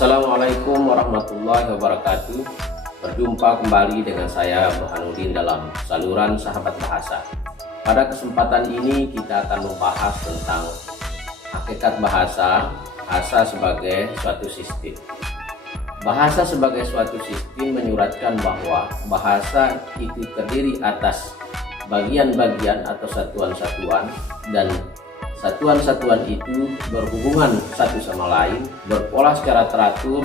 Assalamualaikum warahmatullahi wabarakatuh. Berjumpa kembali dengan saya Burhanuddin dalam saluran Sahabat Bahasa. Pada kesempatan ini kita akan membahas tentang hakikat bahasa sebagai suatu sistem. Bahasa sebagai suatu sistem menyuratkan bahwa bahasa itu terdiri atas bagian-bagian atau satuan-satuan, dan satuan-satuan itu berhubungan satu sama lain, berpola secara teratur,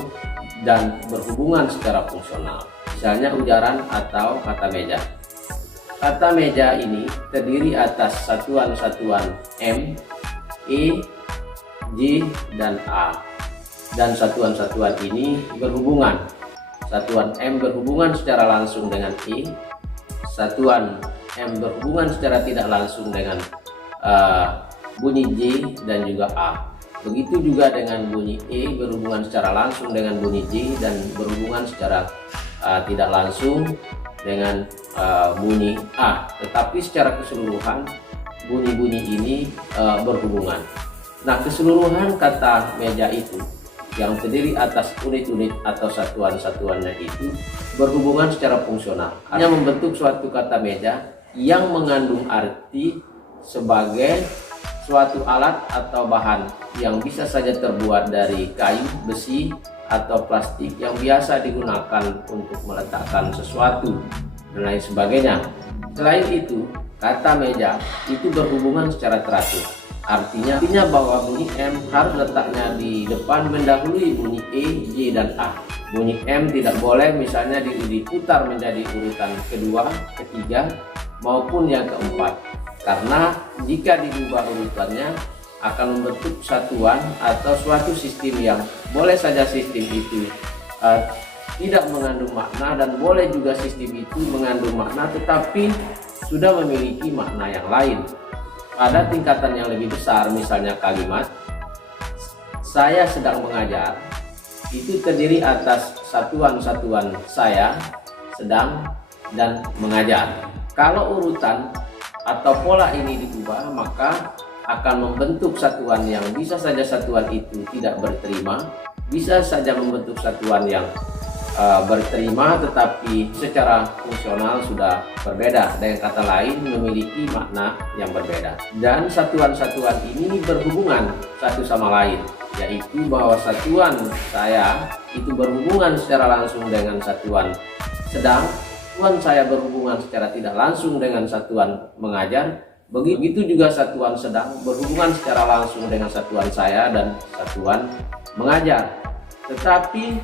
dan berhubungan secara fungsional. Misalnya ujaran atau kata meja. Kata meja ini terdiri atas satuan-satuan M, E, J, dan A. Dan satuan-satuan ini berhubungan. Satuan M berhubungan secara langsung dengan E, satuan M berhubungan secara tidak langsung dengan bunyi J dan juga A. Begitu juga dengan bunyi E berhubungan secara langsung dengan bunyi J dan berhubungan secara tidak langsung dengan bunyi A. Tetapi secara keseluruhan bunyi-bunyi ini berhubungan. Nah, keseluruhan kata meja itu yang terdiri atas unit-unit atau satuan-satuannya itu berhubungan secara fungsional. Hanya membentuk suatu kata meja yang mengandung arti sebagai suatu alat atau bahan yang bisa saja terbuat dari kayu, besi, atau plastik yang biasa digunakan untuk meletakkan sesuatu dan lain sebagainya. Selain itu, kata meja itu berhubungan secara teratur. Artinya bahwa bunyi M harus letaknya di depan mendahului bunyi E, J, dan A. Bunyi M tidak boleh misalnya diputar menjadi urutan kedua, ketiga, maupun yang keempat. Karena jika diubah urutannya akan membentuk satuan atau suatu sistem yang boleh saja sistem itu tidak mengandung makna, dan boleh juga sistem itu mengandung makna tetapi sudah memiliki makna yang lain. Pada tingkatan yang lebih besar, misalnya kalimat saya sedang mengajar, itu terdiri atas satuan-satuan saya, sedang, dan mengajar. Kalau urutan atau pola ini diubah, maka akan membentuk satuan yang bisa saja satuan itu tidak berterima, bisa saja membentuk satuan yang berterima tetapi secara fungsional sudah berbeda, dengan kata lain memiliki makna yang berbeda. Dan satuan-satuan ini berhubungan satu sama lain, yaitu bahwa satuan saya itu berhubungan secara langsung dengan satuan sedang, satuan saya berhubungan secara tidak langsung dengan satuan mengajar. Begitu juga satuan sedang berhubungan secara langsung dengan satuan saya dan satuan mengajar. Tetapi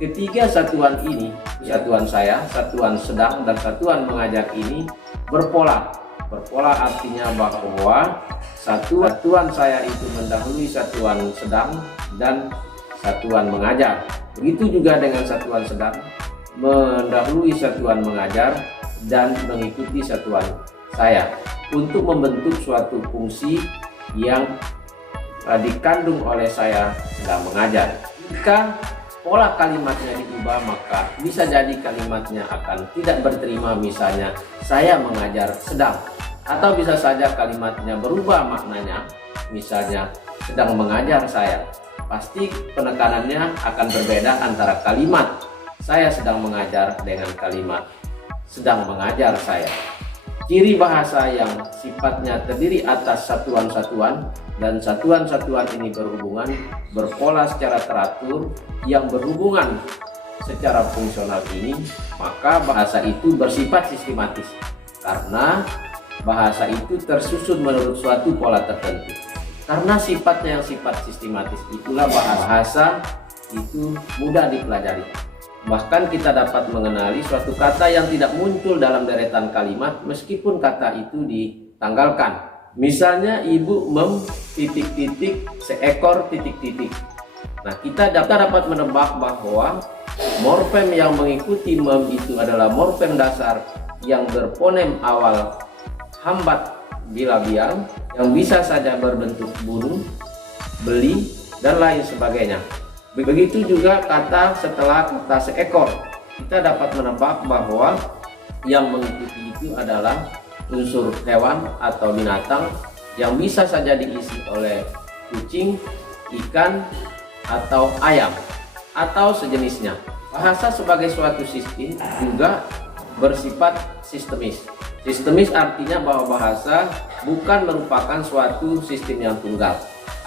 ketiga satuan ini, satuan saya, satuan sedang, dan satuan mengajar ini berpola. Berpola artinya bahwa satuan saya itu mendahului satuan sedang dan satuan mengajar. Begitu juga dengan satuan sedang mendahului satuan mengajar dan mengikuti satuan saya untuk membentuk suatu fungsi yang dikandung oleh saya sedang mengajar. Jika pola kalimatnya diubah, maka bisa jadi kalimatnya akan tidak berterima, misalnya saya mengajar sedang, atau bisa saja kalimatnya berubah maknanya, misalnya sedang mengajar saya. Pasti penekanannya akan berbeda antara kalimat saya sedang mengajar dengan kalimat sedang mengajar saya. Ciri bahasa yang sifatnya terdiri atas satuan-satuan, dan satuan-satuan ini berhubungan, berpola secara teratur, yang berhubungan secara fungsional ini, maka bahasa itu bersifat sistematis. Karena bahasa itu tersusun menurut suatu pola tertentu. Karena sifatnya yang sifat sistematis, itulah bahasa itu mudah dipelajari. Bahkan kita dapat mengenali suatu kata yang tidak muncul dalam deretan kalimat meskipun kata itu ditanggalkan. Misalnya ibu seekor titik-titik. Nah, kita dapat menebak bahwa morfem yang mengikuti mem itu adalah morfem dasar yang berfonem awal hambat bilabial yang bisa saja berbentuk burung, beli, dan lain sebagainya. Begitu juga kata setelah kata seekor. Kita dapat menebak bahwa yang mengikuti itu adalah unsur hewan atau binatang yang bisa saja diisi oleh kucing, ikan, atau ayam atau sejenisnya. Bahasa sebagai suatu sistem juga bersifat sistemis. Sistemis artinya bahwa bahasa bukan merupakan suatu sistem yang tunggal.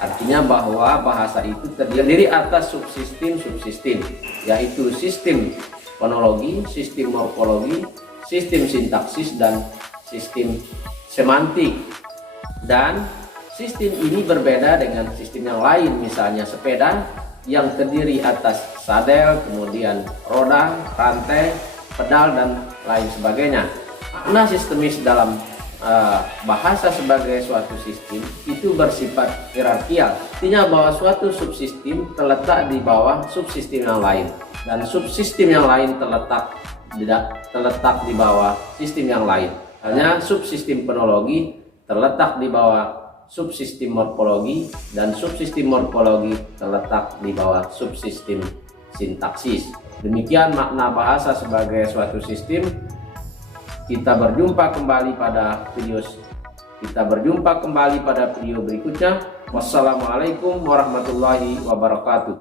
Artinya bahwa bahasa itu terdiri atas subsistem-subsistem, yaitu sistem fonologi, sistem morfologi, sistem sintaksis, dan sistem semantik. Dan sistem ini berbeda dengan sistem yang lain, misalnya sepeda yang terdiri atas sadel, kemudian roda, rantai, pedal, dan lain sebagainya. Makna sistemis dalam bahasa sebagai suatu sistem itu bersifat hierarkial, artinya bahwa suatu subsistem terletak di bawah subsistem yang lain, dan subsistem yang lain terletak di bawah sistem yang lain. Hanya subsistem fonologi terletak di bawah subsistem morfologi, dan subsistem morfologi terletak di bawah subsistem sintaksis. Demikian makna bahasa sebagai suatu sistem. Kita berjumpa kembali pada video berikutnya. Wassalamualaikum warahmatullahi wabarakatuh.